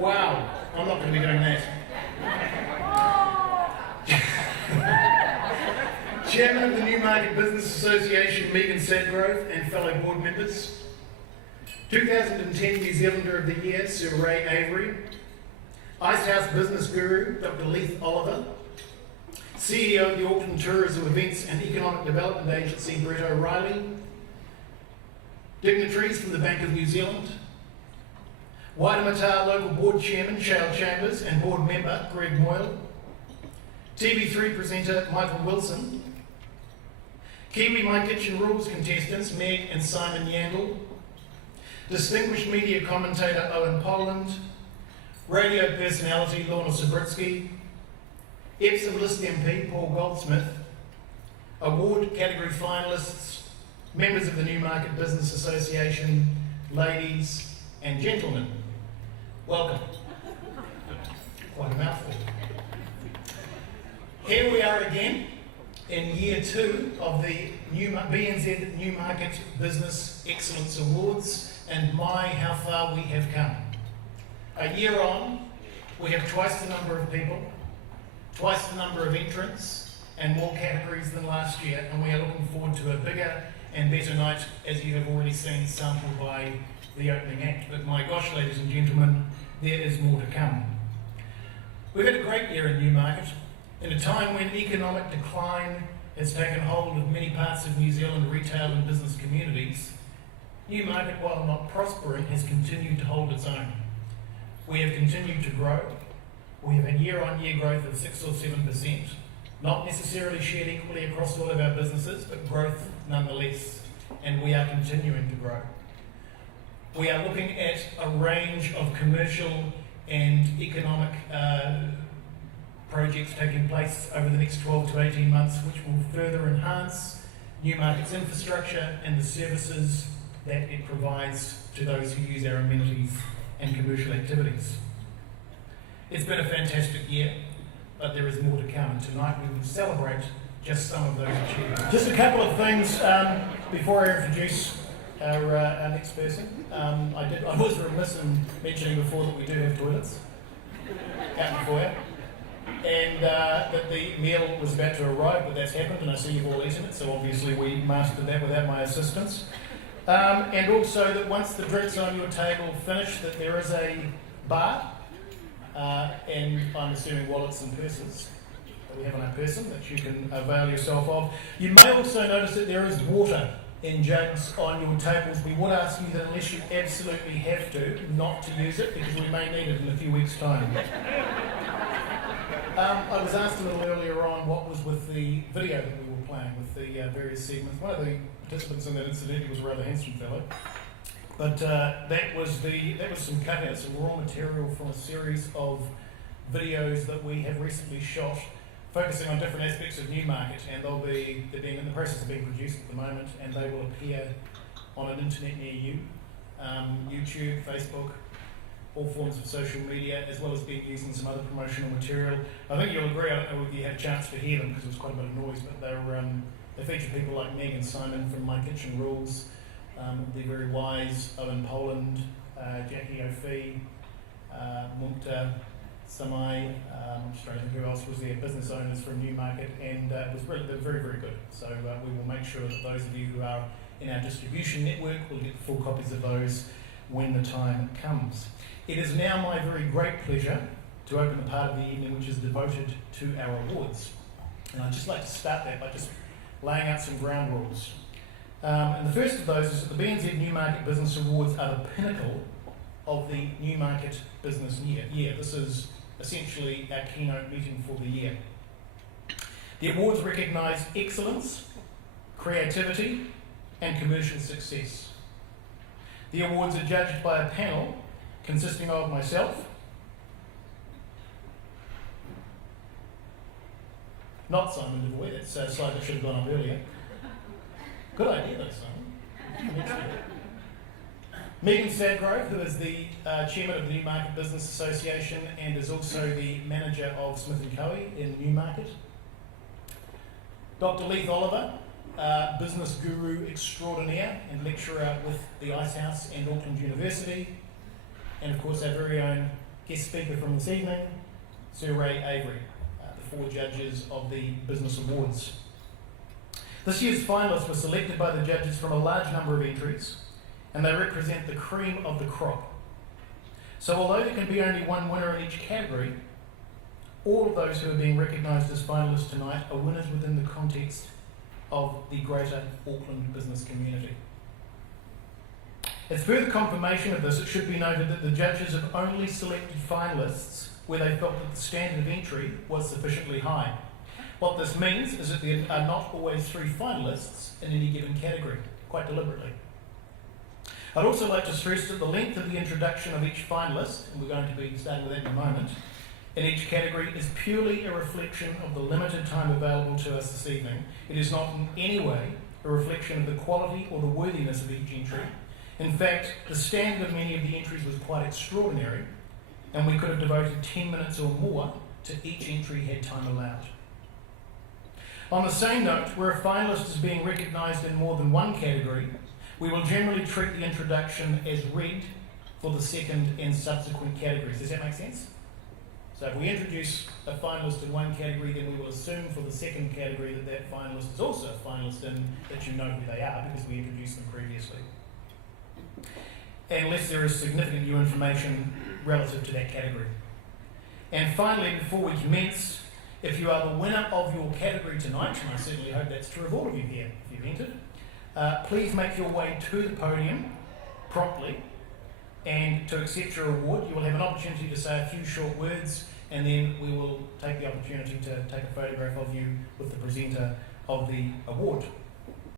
Wow, I'm not going to be doing that. Chairman of the Newmarket Business Association, Megan Sadgrove, and fellow board members. 2010 New Zealander of the Year, Sir Ray Avery. Icehouse Business Guru, Dr. Leith Oliver. CEO of the Auckland Tourism Events and Economic Development Agency, Brett O'Reilly. Dignitaries from the Bank of New Zealand. Wairemata Local Board Chairman, Shale Chambers, and Board Member, Greg Moyle. TV3 presenter, Michael Wilson. Kiwi My Kitchen Rules contestants, Meg and Simon Yandel. Distinguished media commentator, Owen Poland. Radio personality, Lorna Sabritsky. Epsom List MP, Paul Goldsmith. Award category finalists, members of the Newmarket Business Association, ladies and gentlemen. Welcome. Quite a mouthful. Here we are again in year 2 of the BNZ Newmarket Business Excellence Awards, and my, how far we have come. A year on, we have twice the number of people, twice the number of entrants, and more categories than last year, and we are looking forward to a bigger and better night, as you have already seen sampled by the opening act. But my gosh, ladies and gentlemen, there is more to come. We've had a great year in Newmarket, in a time when economic decline has taken hold of many parts of New Zealand retail and business communities. Newmarket, while not prospering, has continued to hold its own. We have continued to grow. We have had year-on-year growth of 6 or 7%, not necessarily shared equally across all of our businesses, but growth nonetheless, and we are continuing to grow. We are looking at a range of commercial and economic projects taking place over the next 12 to 18 months, which will further enhance Newmarket's infrastructure and the services that it provides to those who use our amenities and commercial activities. It's been a fantastic year, but there is more to come, and tonight we will celebrate just some of those achievements. Just a couple of things before I introduce our next person. I was remiss in mentioning before that we do have toilets out in the foyer, and that the meal was about to arrive, but that's happened, and I see you've all eaten it, so obviously we mastered that without my assistance. And also that once the drinks on your table finish, that there is a bar, and I'm assuming wallets and purses that we have on our person that you can avail yourself of. You may also notice that there is water in jugs on your tables. We would ask you that unless you absolutely have to, not to use it, because we may need it in a few weeks' time. I was asked a little earlier on what was with the video that we were playing with the various segments. One of the participants in that incident was a rather handsome fellow, but that was some cutouts and raw material from a series of videos that we have recently shot, focusing on different aspects of Newmarket, and they're being in the process of being produced at the moment, and they will appear on an internet near you, YouTube, Facebook, all forms of social media, as well as being used in some other promotional material. I think you'll agree, I don't know if you had a chance to hear them because there was quite a bit of noise, but they feature people like Meg and Simon from My Kitchen Rules, the very wise Owen Poland, Jackie O'Fee, Munta, Samai, I'm just trying to think who else was there, business owners from Newmarket, and it was really, they're very, very good. So we will make sure that those of you who are in our distribution network will get full copies of those when the time comes. It is now my very great pleasure to open the part of the evening which is devoted to our awards. And I'd just like to start that by just laying out some ground rules. And the first of those is that the BNZ Newmarket Business Awards are the pinnacle of the Newmarket Business Year. This is essentially our keynote meeting for the year. The awards recognise excellence, creativity, and commercial success. The awards are judged by a panel consisting of myself, not Simon DeVoy, that's a slide that should have gone up earlier. Good idea though, Simon. Megan Sadgrove, who is the Chairman of the Newmarket Business Association and is also the Manager of Smith & Co in Newmarket. Dr. Leith Oliver, Business Guru Extraordinaire and Lecturer with the Icehouse and Auckland University. And of course our very own guest speaker from this evening, Sir Ray Avery, the 4 judges of the Business Awards. This year's finalists were selected by the judges from a large number of entries, and they represent the cream of the crop. So although there can be only one winner in each category, all of those who are being recognised as finalists tonight are winners within the context of the greater Auckland business community. As further confirmation of this, it should be noted that the judges have only selected finalists where they felt that the standard of entry was sufficiently high. What this means is that there are not always 3 finalists in any given category, quite deliberately. I'd also like to stress that the length of the introduction of each finalist, and we're going to be starting with that in a moment, in each category is purely a reflection of the limited time available to us this evening. It is not in any way a reflection of the quality or the worthiness of each entry. In fact, the standard of many of the entries was quite extraordinary, and we could have devoted 10 minutes or more to each entry had time allowed. On the same note, where a finalist is being recognised in more than one category, we will generally treat the introduction as read for the second and subsequent categories. Does that make sense? So if we introduce a finalist in one category, then we will assume for the second category that that finalist is also a finalist and that you know who they are because we introduced them previously. Unless there is significant new information relative to that category. And finally, before we commence, if you are the winner of your category tonight, and I certainly hope that's true of all of you here if you've entered, please make your way to the podium promptly, and to accept your award you will have an opportunity to say a few short words, and then we will take the opportunity to take a photograph of you with the presenter of the award.